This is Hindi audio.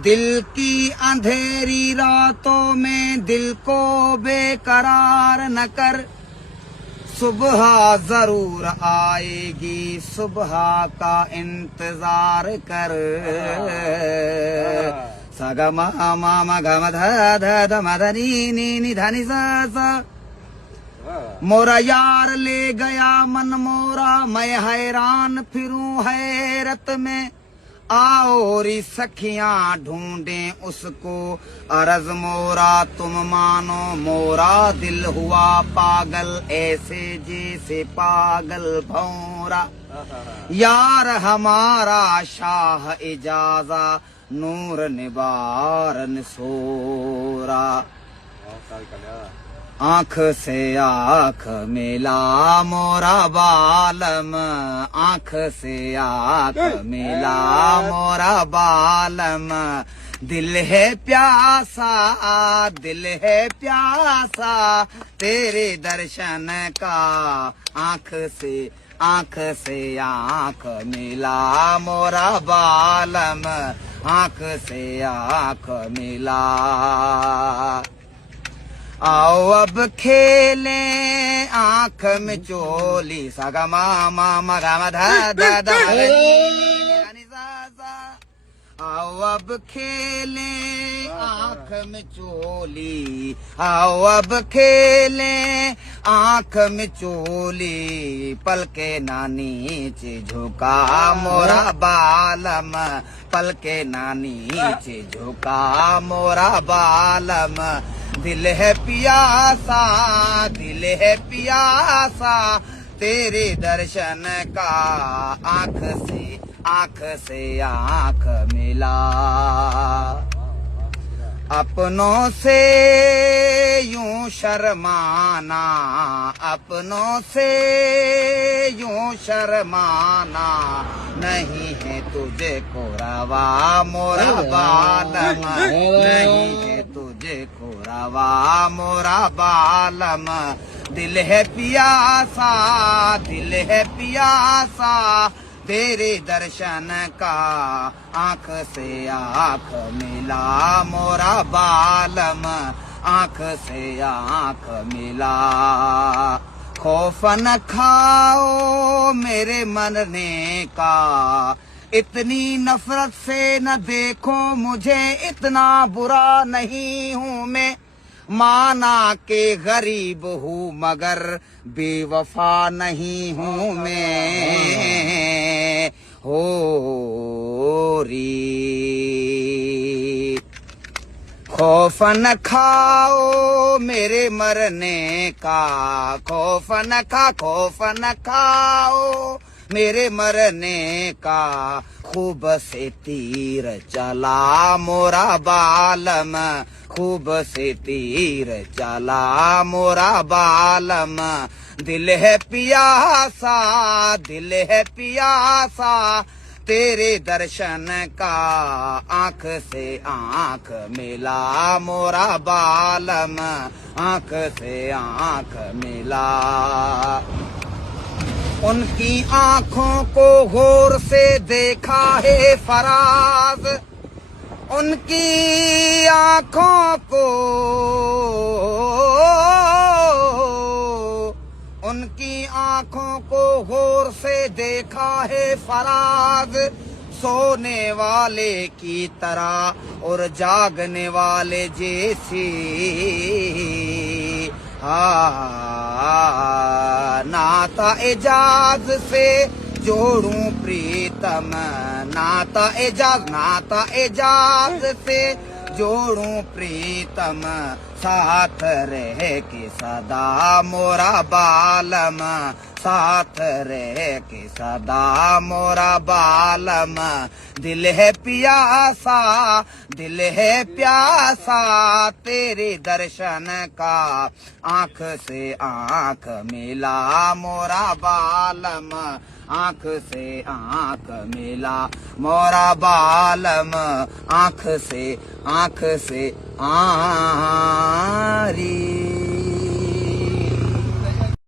दिल की अंधेरी रातों में दिल को बेकरार न कर, सुबह जरूर आएगी, सुबह का इंतजार कर। सग म म ग म ध ध ध म ध नी नी नी ध नि सा। मोरा यार ले गया मन मोरा, मैं हैरान फिरूं हैरत में। आओ री सखियां ढूंढें उसको, अरज मोरा तुम मानो मोरा दिल हुआ पागल, ऐसे जैसे पागल भौरा। यार हमारा शाह इजाजा, नूर निबारन सोरा। आंख से आंख मिला मोरा बालम, आंख से आंख मिला मोरा बालम। दिल है प्यासा, दिल है प्यासा तेरे दर्शन का, आंख से आंख मिला मोरा बालम, आंख से आंख मिला। आओ अब खेलें आंख में चोली, सगा मा मा गा मा धा धा धा। आओ अब खेलें आंख में चोली, आओ अब खेलें आंख में चोली। पलके ना नीचे झुका मोरा बालम, पलके ना नीचे झुका मोरा बालम। दिल है पियासा, दिल है पियासा तेरे दर्शन का, आंख से आंख मिला। अपनों से यूं शर्माना, अपनों से यूं शर्माना, नहीं है तुझे को रवा मोरा बालम, नहीं है तुझे को रवा मोरा बालम। दिल है पियासा, दिल है पियासा तेरे दर्शन का, आंख से आंख मिला मोरा बालम, आंख से आंख मिला। खौफ न खाओ मेरे मरने का, इतनी नफरत से न देखो मुझे, इतना बुरा नहीं हूँ मैं। माना के गरीब हूँ मगर बेवफा नहीं हूँ मैं। हो री खौफ न खाओ मेरे मरने का, खौफ न खाओ मेरे मरने का। खूब से तीर चला मोरा बालम, खूब से तीर चला मोरा बालम। दिल है पियासा, दिल है पियासा तेरे दर्शन का, आंख से आंख मिला मोरा बालम, आंख से आंख मिला। उनकी आंखों को गौर से देखा है फराज, उनकी आंखों को, उनकी आंखों को गौर से देखा है फराज। सोने वाले की तरह और जागने वाले जैसी, नाता एजाज से जोड़ूं प्रीतम, नाता एजाज से जोड़ूं प्रीतम। साथ रह के सदा मोरा बालम, साथ रह के सदा मोरा बालम। दिल है प्यासा, दिल है प्यासा तेरे दर्शन का, आंख से आंख मिला मोरा बालम, आंख से आंख मिला मोरा बालम, आंख से आंख से आरी।